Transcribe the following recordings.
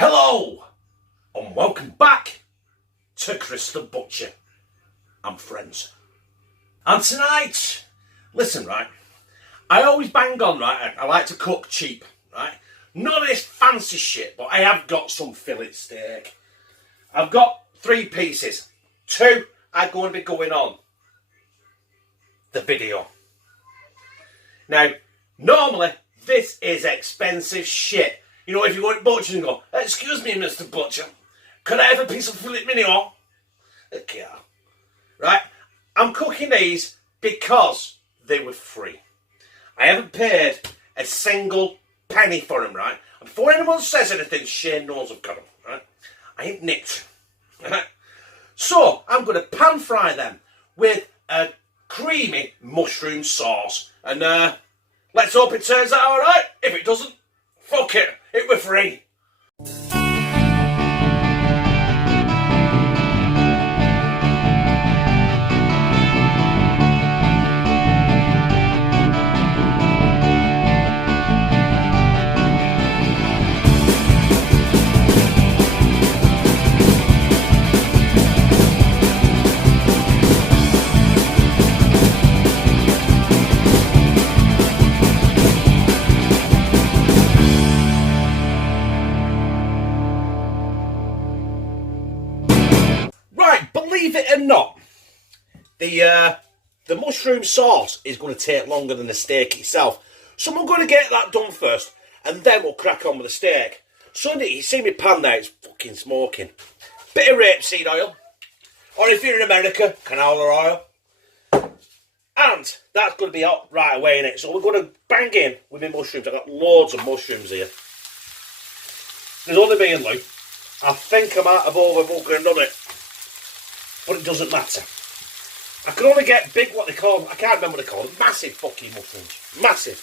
Hello and welcome back to Chris the Butcher and friends. And tonight, listen, right, I always bang on, right, I like to cook cheap, right, none of this fancy shit, but I have got some fillet steak. I've got 3 pieces, 2 are going to be going on the video. Now, normally, this is expensive shit. You know, if you go to butcher and go, excuse me, Mr. Butcher, could I have a piece of filet mignon? Okay. Right? I'm cooking these because they were free. I haven't paid a single penny for them, right? And before anyone says anything, Shane knows I've got them, right? I ain't nicked. Right? So, I'm going to pan fry them with a creamy mushroom sauce. And let's hope it turns out alright. If it doesn't, fuck it. It were free. Believe it or not, the mushroom sauce is going to take longer than the steak itself. So I'm going to get that done first, and then we'll crack on with the steak. So you see me pan there, it's fucking smoking. Bit of rapeseed oil, or if you're in America, canola oil. And that's going to be hot right away in it. So we're going to bang in with my mushrooms. I've got loads of mushrooms here. There's only me and Lou. I think I might have overbooked done it. But it doesn't matter. I can only get big, what they call them, I can't remember what they call them, massive fucking mushrooms. Massive.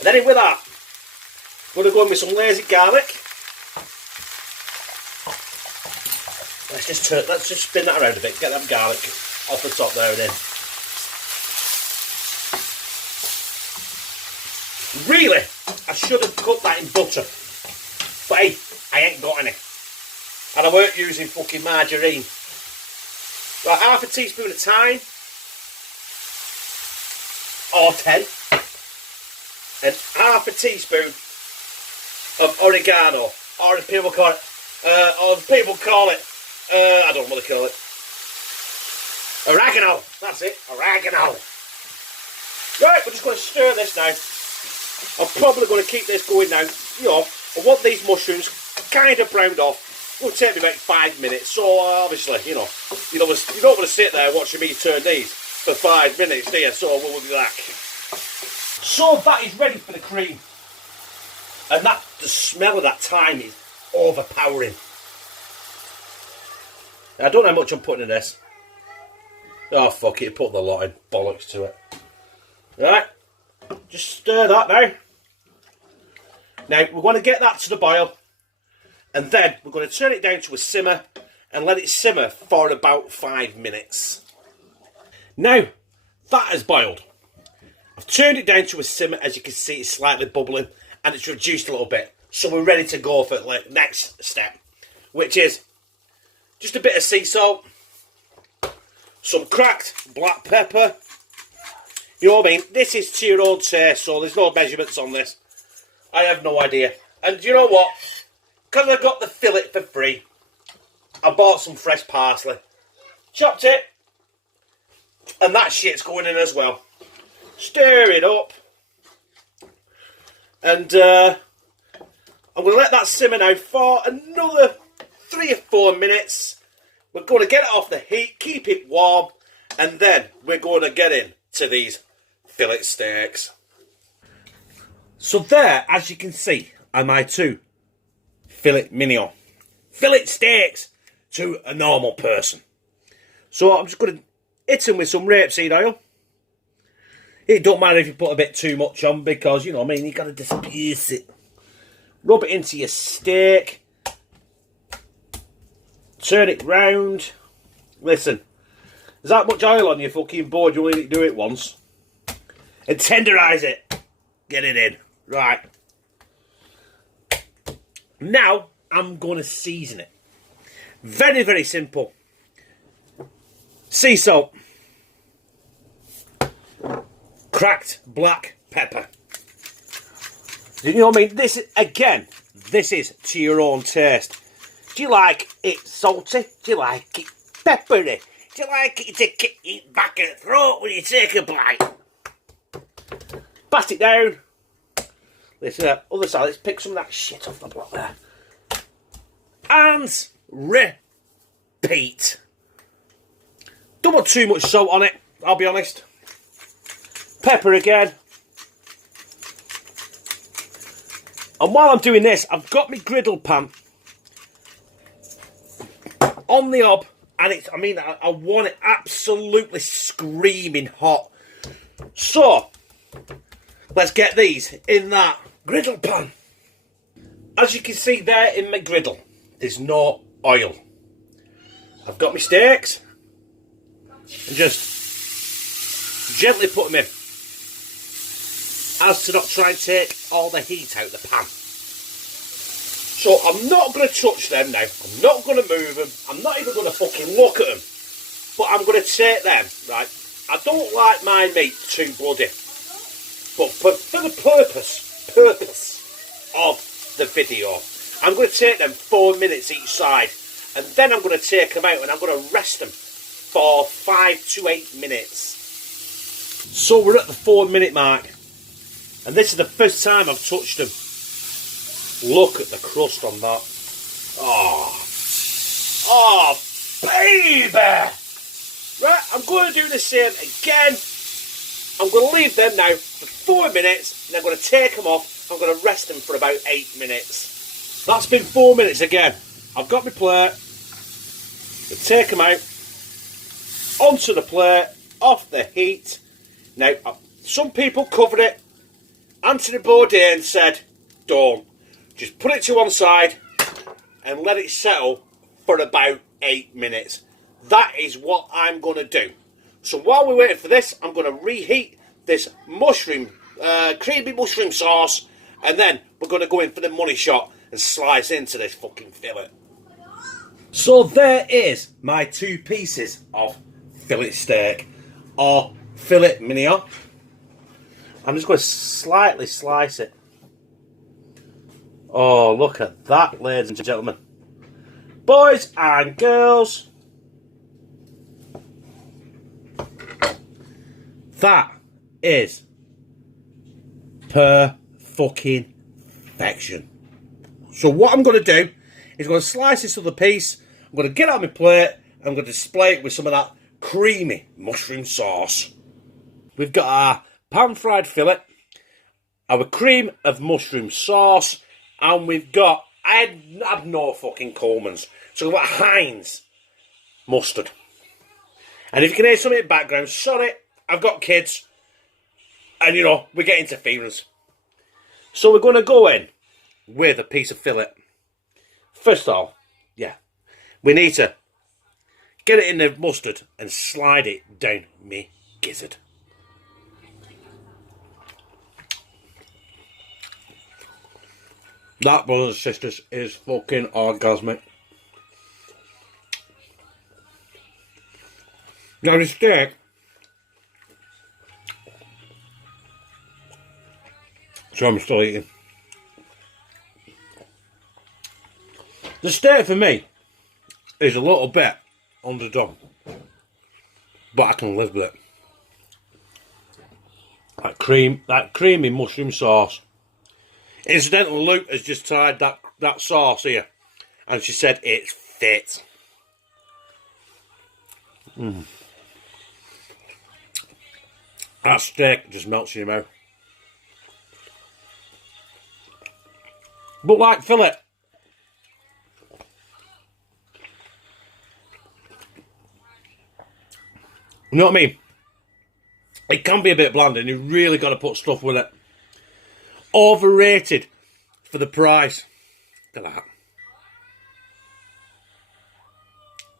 And then with that, I'm going to go in with some lazy garlic. Let's just spin that around a bit, get that garlic off the top there and in. Really, I should have cooked that in butter. But hey, I ain't got any. And I weren't using fucking margarine. Right, half a teaspoon of thyme. Or 10. And half a teaspoon of oregano. Or as people call it, I don't know what they call it. Oregano. That's it, oregano. Right, we're just going to stir this now. I'm probably going to keep this going now. You know, I want these mushrooms kind of browned off. It'll take me about 5 minutes, so obviously, you know, you don't want to sit there watching me turn these for 5 minutes, do you? So we'll be back. So that is ready for the cream. And the smell of that thyme is overpowering. I don't know how much I'm putting in this. Oh, fuck it, put the lot in bollocks to it. Right, just stir that now. Now, we're going to get that to the boil. And then we're going to turn it down to a simmer and let it simmer for about 5 minutes. Now, that has boiled. I've turned it down to a simmer. As you can see, it's slightly bubbling and it's reduced a little bit. So we're ready to go for the next step, which is just a bit of sea salt, some cracked black pepper. You know what I mean? This is to your own taste, so there's no measurements on this. I have no idea. And you know what? Because I got the fillet for free, I bought some fresh parsley, chopped it, and that shit's going in as well. Stir it up, and I'm going to let that simmer now for another 3 or 4 minutes. We're going to get it off the heat, keep it warm, and then we're going to get into these fillet steaks. So there, as you can see, are my 2 filet mignon. Fillet steaks to a normal person. So I'm just going to hit them with some rapeseed oil. It don't matter if you put a bit too much on because, you know what I mean, you got to disperse it. Rub it into your steak. Turn it round. Listen, there's that much oil on your fucking board, you only need to do it once. And tenderise it. Get it in. Right. Now, I'm going to season it. Very, very simple. Sea salt. Cracked black pepper. You know what I mean? This, again, this is to your own taste. Do you like it salty? Do you like it peppery? Do you like it to kick you back in the throat when you take a bite? Pat it down. Listen, other side, let's pick some of that shit off the block there. And repeat. Don't want too much salt on it, I'll be honest. Pepper again. And while I'm doing this, I've got my griddle pan on the hob, and it's, I want it absolutely screaming hot. So, let's get these in that griddle pan. As you can see there in my griddle, there's no oil. I've got my steaks, and just gently put them in, as to not try and take all the heat out of the pan. So I'm not going to touch them now. I'm not going to move them. I'm not even going to fucking look at them. But I'm going to take them, right? I don't like my meat too bloody. But for the purpose of the video, I'm going to take them 4 minutes each side. And then I'm going to take them out and I'm going to rest them for 5 to 8 minutes. So we're at the 4-minute mark. And this is the first time I've touched them. Look at the crust on that. Oh, baby! Right, I'm going to do the same again. I'm going to leave them now for 4 minutes, and I'm going to take them off. I'm going to rest them for about 8 minutes. That's been 4 minutes again. I've got my plate. I take them out, onto the plate, off the heat. Now, some people covered it. Anthony Bourdain said, don't. Just put it to one side and let it settle for about 8 minutes. That is what I'm going to do. So while we're waiting for this, I'm going to reheat this creamy mushroom sauce, and then we're going to go in for the money shot and slice into this fucking fillet. So there is my 2 pieces of fillet steak, or filet mignon. I'm just going to slightly slice it. Oh, look at that, ladies and gentlemen. Boys and girls. That is fucking perfection. So what I'm going to do is I'm going to slice this other piece. I'm going to get it on my plate. I'm going to display it with some of that creamy mushroom sauce. We've got our pan-fried fillet, our cream of mushroom sauce, and we've got, I have no fucking Colmans, so we've got Heinz mustard. And if you can hear something in the background, sorry, I've got kids, and you know, we get interference. So we're going to go in with a piece of fillet. First of all, yeah, we need to get it in the mustard and slide it down me gizzard. That, brothers and sisters, is fucking orgasmic. Now the steak, so I'm still eating. The steak for me is a little bit underdone, but I can live with it. That creamy mushroom sauce. Incidentally, Luke has just tried that sauce here, and she said it's fit. That steak just melts in your mouth. But like fillet, you know what I mean? It can be a bit bland, and you really got to put stuff with it. Overrated for the price. Look at that.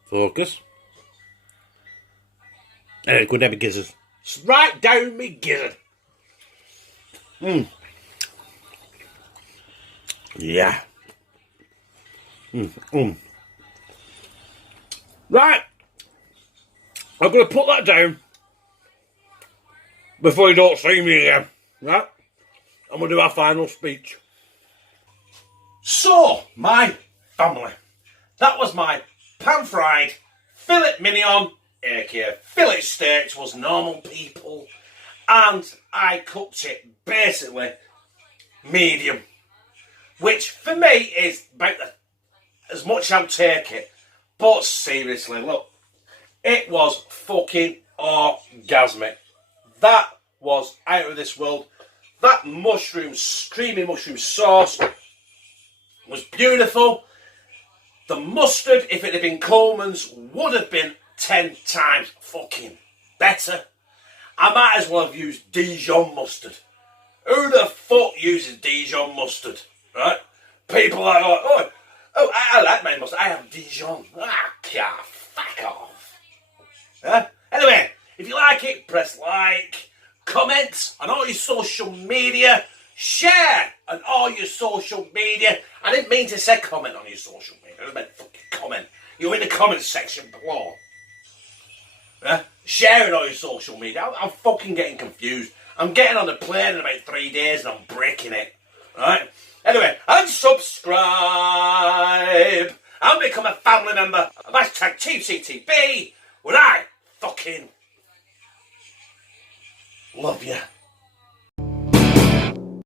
Focus. And it could never gizzard. Right down me gizzard. Yeah. Right, I'm going to put that down before you don't see me again. Right, I'm going to do our final speech. So, my family, that was my pan-fried filet mignon, aka fillet steak, was normal people, and I cooked it basically medium, which for me is about as much I'll take it. But seriously, look, it was fucking orgasmic. That was out of this world. That creamy mushroom sauce was beautiful. The mustard, if it had been Colmans, would have been 10 times fucking better. I might as well have used Dijon mustard. Who the fuck uses Dijon mustard, right? People are like, oh, I like my mustard. I have Dijon. Fuck off. Anyway, if you like it, press like, comment on all your social media, share on all your social media. I didn't mean to say comment on your social media. I meant fucking comment. You're in the comment section below. Share it on your social media. I'm fucking getting confused. I'm getting on the plane in about 3 days and I'm breaking it. Right? Anyway, and subscribe and become a family member of hashtag TeamCTB, where I fucking love you.